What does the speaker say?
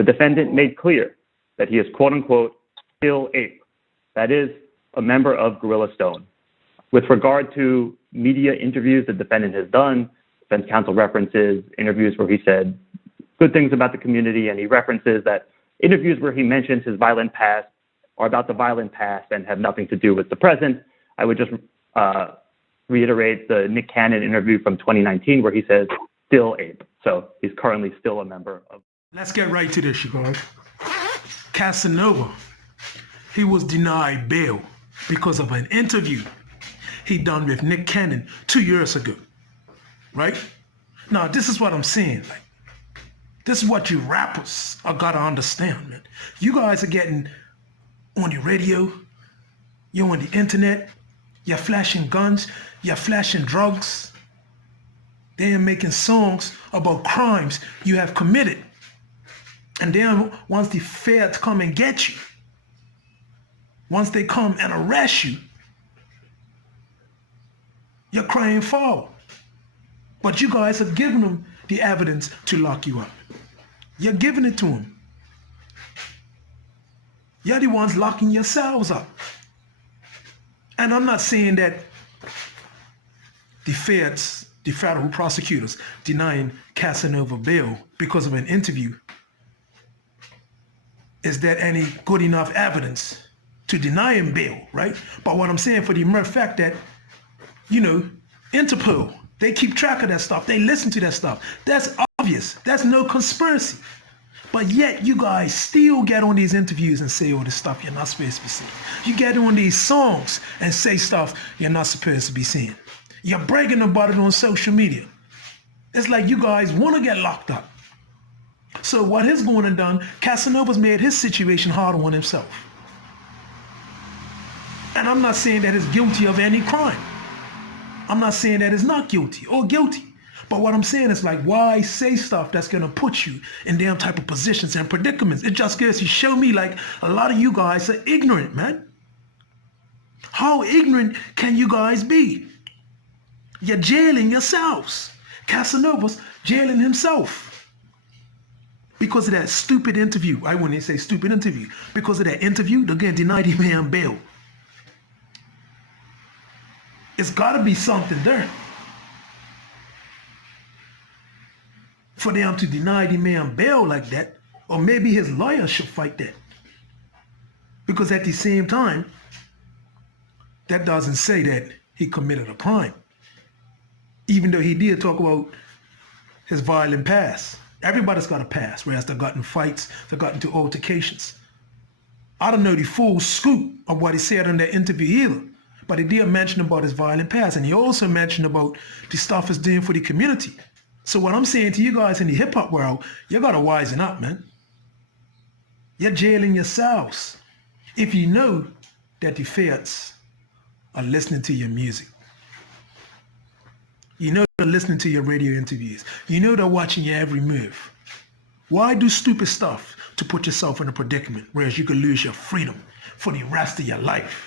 the defendant made clear that he is, quote unquote, still Ape. That is, a member of Gorilla Stone. With regard to media interviews the defendant has done, defense counsel references interviews where he said good things about the community, and he references that interviews where he mentions his violent past are about the violent past and have nothing to do with the present. I would just reiterate the Nick Cannon interview from 2019 where he says still Ape. So he's currently still a member of. Let's get right to this, you guys. Cassanova, he was denied bail because of an interview he done with Nick Cannon 2 years ago, right? Now, this is what I'm saying. Like, this is what you rappers are gotta understand, man. You guys are getting on the radio, you're on the internet, you're flashing guns, you're flashing drugs. They're making songs about crimes you have committed. And then once the feds come and get you, once they come and arrest you, you're crying foul. But you guys are giving them the evidence to lock you up. You're giving it to them. You're the ones locking yourselves up. And I'm not saying that the feds, the federal prosecutors, denying Cassanova bail because of an interview, is that any good enough evidence to deny him bail, right? But what I'm saying, for the mere fact that, you know, Interpol, they keep track of that stuff. They listen to that stuff. That's obvious. That's no conspiracy. But yet you guys still get on these interviews and say all this stuff you're not supposed to be saying. You get on these songs and say stuff you're not supposed to be saying. You're bragging about it on social media. It's like you guys want to get locked up. So what he's going and done, Casanova's made his situation harder on himself. And I'm not saying that he's guilty of any crime. I'm not saying that he's not guilty or guilty. But what I'm saying is, like, why say stuff that's going to put you in damn type of positions and predicaments? It just goes to show me, like, a lot of you guys are ignorant, man. How ignorant can you guys be? You're jailing yourselves. Casanova's jailing himself because of that stupid interview. I wouldn't say stupid interview. Because of that interview, they're going to deny the man bail. It's got to be something there for them to deny the man bail like that. Or maybe his lawyer should fight that. Because at the same time, that doesn't say that he committed a crime. Even though he did talk about his violent past. Everybody's got a past, whereas they've gotten fights, they've gotten into altercations. I don't know the full scoop of what he said in that interview either. But he did mention about his violent past, and he also mentioned about the stuff he's doing for the community. So what I'm saying to you guys in the hip-hop world, you gotta wisen up, man. You're jailing yourselves if you know that the feds are listening to your music. You know they're listening to your radio interviews. You know they're watching your every move. Why do stupid stuff to put yourself in a predicament, whereas you could lose your freedom for the rest of your life?